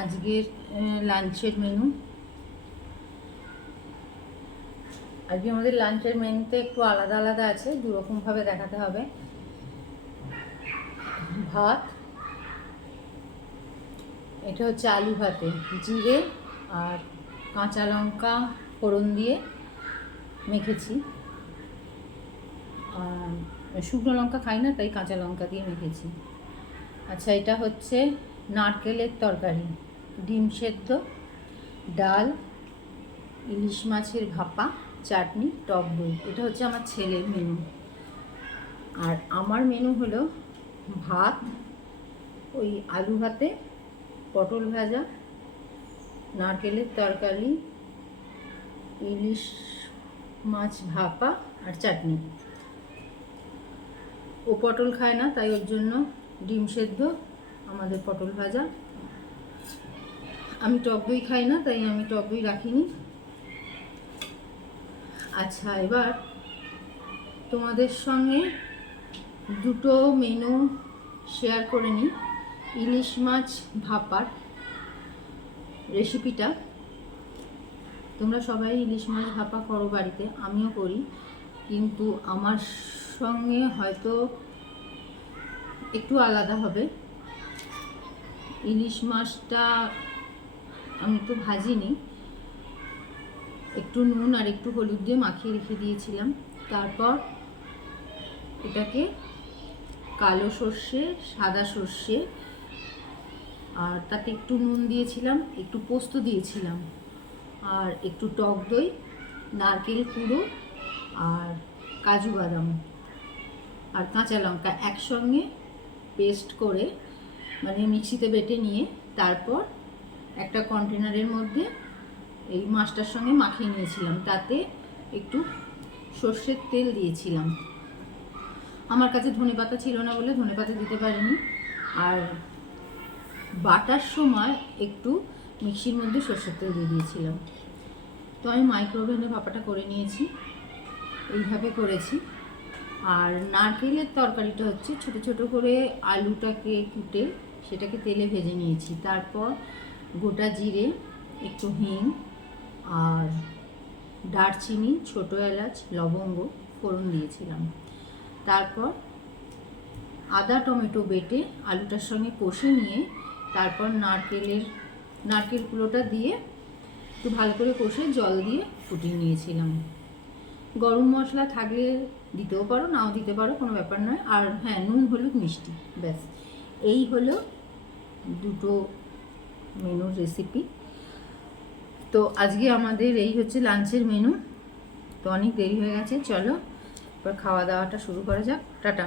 আজকের লাঞ্চের মেনু। আজকে আমাদের লাঞ্চের মেনুতে একটু আলাদা আলাদা আছে, দুরকমভাবে দেখাতে হবে। ভাত, এটা হচ্ছে আলু ভাতে জিরে আর কাঁচা লঙ্কা ফোড়ন দিয়ে মেখেছি। শুকনো লঙ্কা খাই না, তাই কাঁচা লঙ্কা দিয়ে মেখেছি। আচ্ছা, এটা হচ্ছে নারকেলের তরকারি, ডিম সেদ্ধ, ডাল, ইলিশ মাছের ভাপা, চাটনি, টক দই। এটা হচ্ছে আমার ছেলের মেনু। আর আমার মেনু হলো ভাত, ওই আলু ভাতে, পটল ভাজা, নারকেলের তরকারি, ইলিশ মাছ ভাপা আর চাটনি। ও পটল খায় না, তাই ওর জন্য ডিম সেদ্ধ, আমাদের পটল ভাজা। আমি টক দই খাই না, তাই আমি টক দই রাখিনি। আচ্ছা, এবার তোমাদের সঙ্গে দুটো মেনু শেয়ার করে নিই। ইলিশ মাছ ভাপার রেসিপিটা, তোমরা সবাই ইলিশ মাছ ভাপা করো বাড়িতে, আমিও করি, কিন্তু আমার সঙ্গে হয়তো একটু আলাদা হবে। ইলিশ মাছটা আমি তো ভাজিনি, একটু নুন আর একটু হলুদ দিয়ে মাখিয়ে রেখে দিয়েছিলাম। তারপর এটাকে কালো সর্ষে, সাদা সর্ষে, আর তাতে একটু নুন দিয়েছিলাম, একটু পোস্ত দিয়েছিলাম, আর একটু টক দই, নারকেল কুড়ো আর কাজু বাদাম আর কাঁচা লঙ্কা একসঙ্গে পেস্ট করে, মানে মিক্সিতে বেটে নিয়ে, তারপর একটা কন্টেনারের মধ্যে এই মাছটার সঙ্গে মাখিয়ে নিয়েছিলাম। তাতে একটু সর্ষের তেল দিয়েছিলাম। আমার কাছে ধনেপাতা ছিল না বলে ধনেপাতা দিতে পারিনি। আর বাটার সময় একটু মিক্সির মধ্যে সর্ষের তেল দিয়ে দিয়েছিলাম। তো আমি মাইক্রোওভেনে ভাপাটা করে নিয়েছি, এইভাবে করেছি। আর নারকেলের তরকারিটা হচ্ছে ছোটো ছোটো করে আলুটাকে কুটে সেটাকে তেলে ভেজে নিয়েছি। তারপর গোটা জিরে, একটু হিং আর দারচিনি, ছোটো এলাচ, লবঙ্গ ফোড়ন দিয়েছিলাম। তারপর আদা টমেটো বেটে আলুটার সঙ্গে কষে নিয়ে, তারপর নারকেলগুলোটা দিয়ে একটু ভালো করে কষে জল দিয়ে ফুটিয়ে নিয়েছিলাম। গরম মশলা থাকলে দিতেও পারো, নাও দিতে পারো, কোনো ব্যাপার নয়। আর হ্যাঁ, নুন হলুদ মিষ্টি, ব্যাস। এই হলো দুটো মেনুর রেসিপি। তো আজকে আমাদের এই হচ্ছে লাঞ্চের মেনু। তো অনেক দেরি হয়ে গেছে, চলো এবার খাওয়া দাওয়াটা শুরু করা যাক। টাটা।